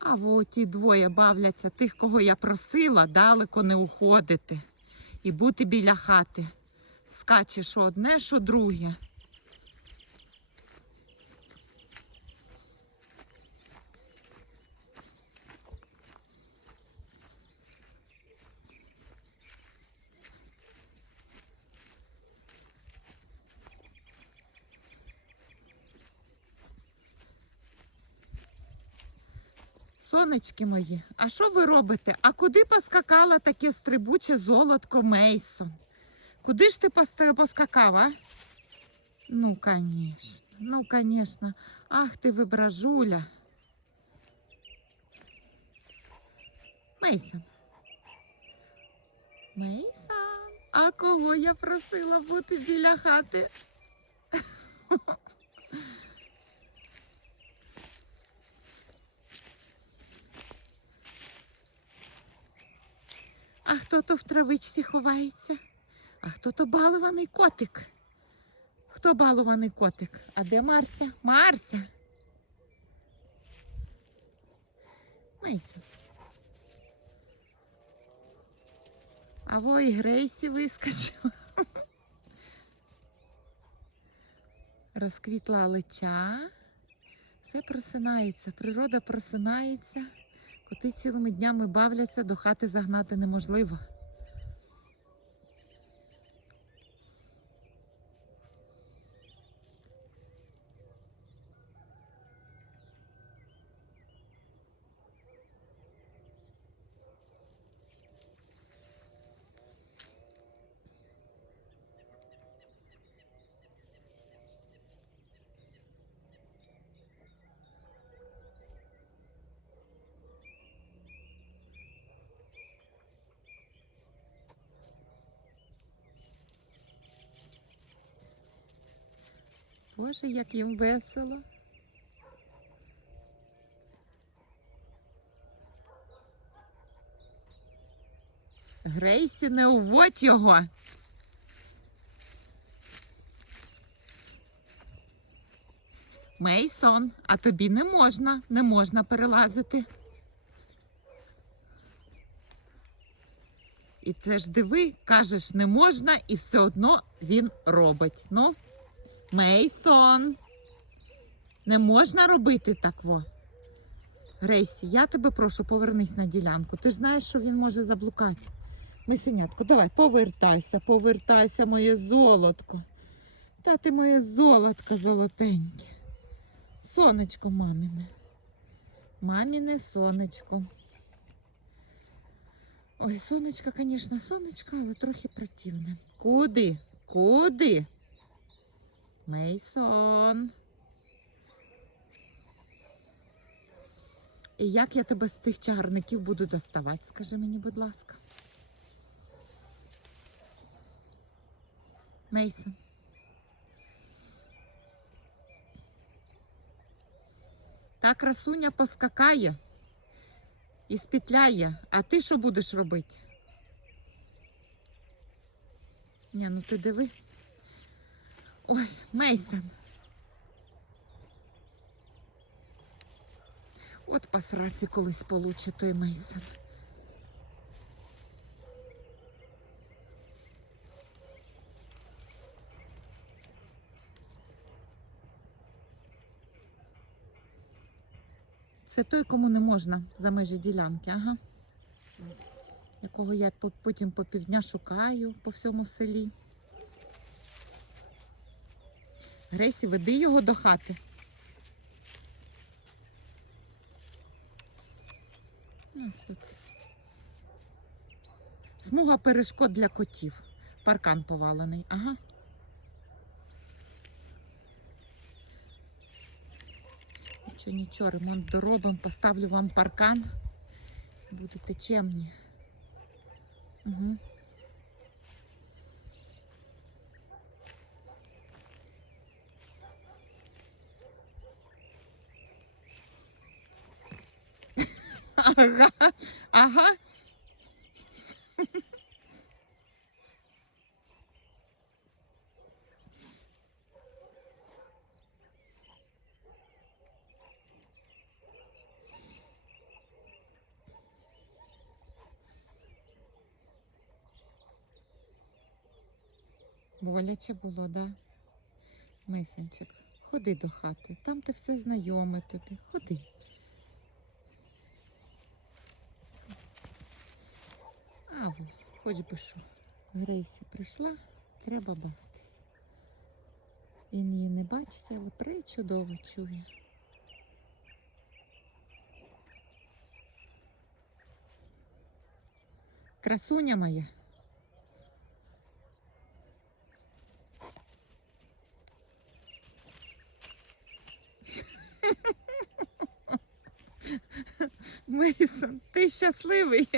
А во ті двоє бавляться, тих, кого я просила, далеко не уходити. І бути біля хати. Скаче що одне, що друге. Сонечки мої, а що ви робите? А куди поскакала таке стрибуче золотко Мейсон? Куди ж ти поскакав, а? Ну, конечно, ну, конечно. Ах ти вибражуля. Мейсон. Мейсон. А кого я просила бути біля хати? А хто то в травичці ховається? А хто то балований котик? Хто балований котик? А де Марся? Марся. Мейсон. А во і Грейсі вискочила. Розквітла лича. Все просинається, природа просинається. Коти цілими днями бавляться, до хати загнати неможливо. Боже, як їм весело. Грейсі, не уводь його. Мейсон, а тобі не можна, не можна перелазити. І це ж диви, кажеш, не можна, і все одно він робить. Ну, Мейсон. Не можна робити так во. Грейсі, я тебе прошу, повернись на ділянку. Ти ж знаєш, що він може заблукати. Месенятко, давай, повертайся, повертайся, моє золотко. Та ти моє золотко золотеньке. Сонечко мамине. Маміне сонечко. Ой, сонечко, звісно, сонечко, але трохи противне. Куди? Куди? Мейсон. І як я тебе з тих чагарників буду доставати, скажи мені, будь ласка. Мейсон. Та красуня поскакає і спітляє. А ти що будеш робити? Ні, ну ти диви. Ой, Мейсон. От по сраці колись получить той Мейсон. Це той, кому не можна за межі ділянки, ага. Якого я по- потім по півдня шукаю по всьому селі. Гресі, веди його до хати. Ось тут. Смуга перешкод для котів. Паркан повалений. Ага. Нічого, нічого, ремонт доробимо, поставлю вам паркан. Будете чемні. Угу. Ага. Ага. Боляче було, да? Мисенчик, ходи до хати, там ти все знайоме тобі, ходи. Хоч би що. Грейсі прийшла, треба бавитись. Він її не бачить, але причудово чує. Красуня моя. Мейсон, ти щасливий.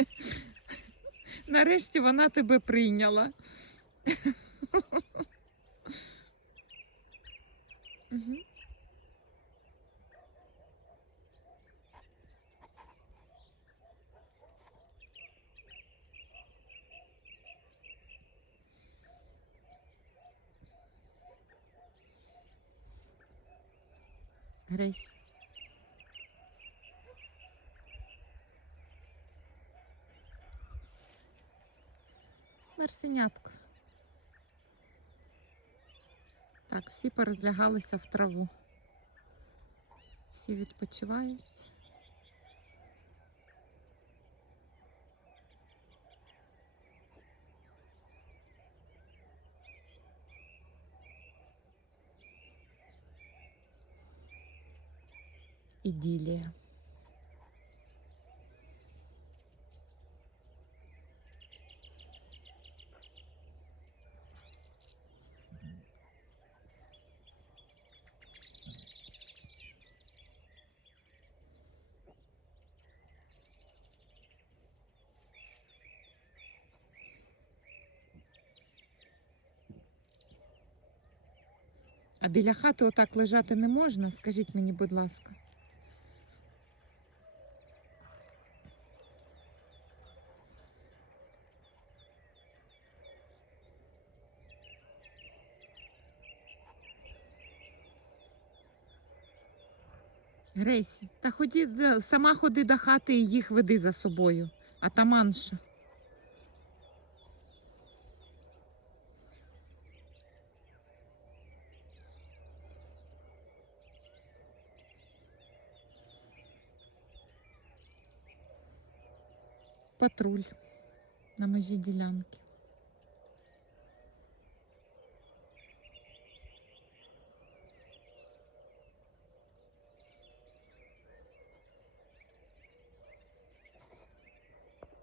Нарешті вона тебе прийняла. Грейс. Мерсенятко. Так, всі порозлягалися в траву. Всі відпочивають. Іділія. А біля хати отак лежати не можна? Скажіть мені, будь ласка. Грейсі, та ході сама ходи до хати і їх веди за собою. Атаманша. Патруль на межі ділянки.